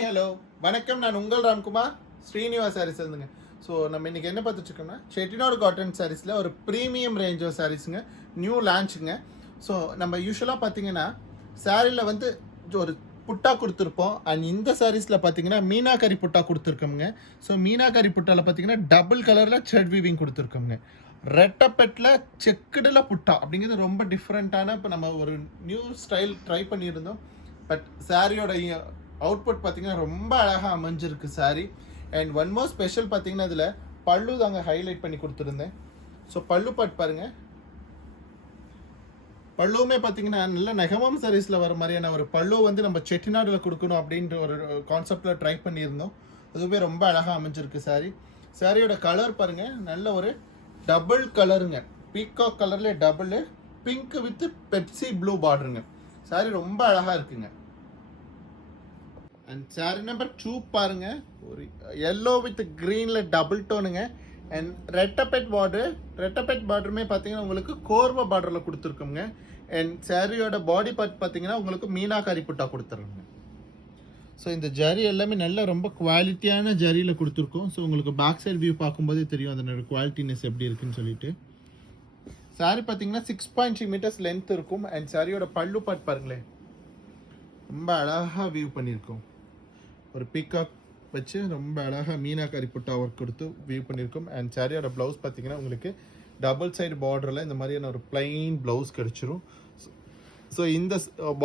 Hi hello வணக்கம். நான் உங்கள் ராம்குமார் ஸ்ரீனிவாஸ் சாரீஸ் இருந்துங்க. ஸோ நம்ம இன்றைக்கி என்ன பார்த்துட்ருக்கோம்னா செட்டிநாடு காட்டன் சாரீஸில் ஒரு ப்ரீமியம் ரேஞ்ச் ஆஃப் சாரீஸுங்க, நியூ லான்ச்சுங்க. ஸோ நம்ம யூஸ்வலாக பார்த்தீங்கன்னா சாரியில் வந்து ஒரு புட்டா கொடுத்துருப்போம். அண்ட் இந்த சாரீஸில் பார்த்தீங்கன்னா மீனாக்கரி புட்டா கொடுத்துருக்கோங்க. ஸோ மீனாக்கரி புட்டாவில் பார்த்தீங்கன்னா டபுள் கலரில் த்ரெட் வீவிங் கொடுத்துருக்கோங்க. ரெட்டப்பெட்டில் செக்குடில் புட்டா அப்படிங்கிறது ரொம்ப டிஃப்ரெண்ட்டான இப்போ நம்ம ஒரு நியூ ஸ்டைல் ட்ரை பண்ணியிருந்தோம். பட் சாரியோட அவுட்புட் பார்த்தீங்கன்னா ரொம்ப அழகாக அமைஞ்சிருக்கு sorry. And one more special பார்த்தீங்கன்னா இதில் பல்லு தாங்க ஹைலைட் பண்ணி கொடுத்துருந்தேன். ஸோ பல்லு பாட் பாருங்கள். பல்லுவுமே பார்த்தீங்கன்னா நல்ல நெகமம் சாரீஸில் வர மாதிரியான ஒரு பல்லு வந்து நம்ம செட்டிநாடில் கொடுக்கணும் அப்படின்ற ஒரு கான்செப்டில் ட்ரை பண்ணியிருந்தோம். அதுவே ரொம்ப அழகாக அமைஞ்சிருக்கு சாரி. சாரியோட கலர் பாருங்கள், நல்ல ஒரு டபுள் கலருங்க, பீகாக் கலர்ல double pink with Pepsi blue பார்டருங்க. சாரி ரொம்ப அழகாக இருக்குங்க. அண்ட் சாரி நம்பர் 2 பாருங்க, ஒரு எல்லோ வித் க்ரீனில் டபுள் டோனுங்க. அண்ட் ரெட்டப்பெட் பார்டருமே பார்த்தீங்கன்னா உங்களுக்கு கோர்வா பார்டரில் கொடுத்துருக்கோங்க. அண்ட் சாரியோட பாடி பார்ட் பார்த்தீங்கன்னா உங்களுக்கு மீனாக்காரி புட்டா கொடுத்துருங்க. ஸோ இந்த ஜரி எல்லாமே நல்ல ரொம்ப குவாலிட்டியான ஜரியில் கொடுத்துருக்கோம். ஸோ உங்களுக்கு பேக் சைட் வியூ பார்க்கும்போதே தெரியும் அதனோட குவாலிட்டினஸ் எப்படி இருக்குன்னு சொல்லிட்டு. சாரி பார்த்தீங்கன்னா 6.3 மீட்டர்ஸ் லென்த் இருக்கும். அண்ட் சாரியோட பல்லு பார்ட் பாருங்களேன், ரொம்ப அழகாக வியூ பண்ணியிருக்கோம். ஒரு பீகாக் வச்சு ரொம்ப அழகாக மீனாக்கரி புட்டா ஒர்க் கொடுத்து வியூ பண்ணியிருக்கோம். அண்ட் சாரியோட ப்ளவுஸ் பார்த்தீங்கன்னா உங்களுக்கு டபுள் சைடு பார்டரில் இந்த மாதிரியான ஒரு பிளைன் ப்ளவுஸ் கிடச்சிரும். ஸோ இந்த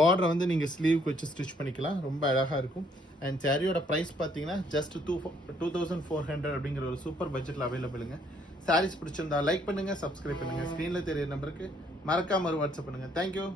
பார்டரை வந்து நீங்கள் ஸ்லீவ்க்கு வச்சு ஸ்டிச் பண்ணிக்கலாம், ரொம்ப அழகாக இருக்கும். அண்ட் சாரியோட ப்ரைஸ் பார்த்தீங்கன்னா ஜஸ்ட் 2400 அப்படிங்கிற ஒரு சூப்பர் பட்ஜெட்டில் அவைலபிளுங்க. சாரீஸ் பிடிச்சிருந்தா லைக் பண்ணுங்கள், சப்ஸ்கிரைப் பண்ணுங்கள். ஸ்க்ரீனில் தெரியிற நம்பருக்கு மறக்காம ஒரு வாட்ஸ்அப் பண்ணுங்கள். தேங்க்யூ.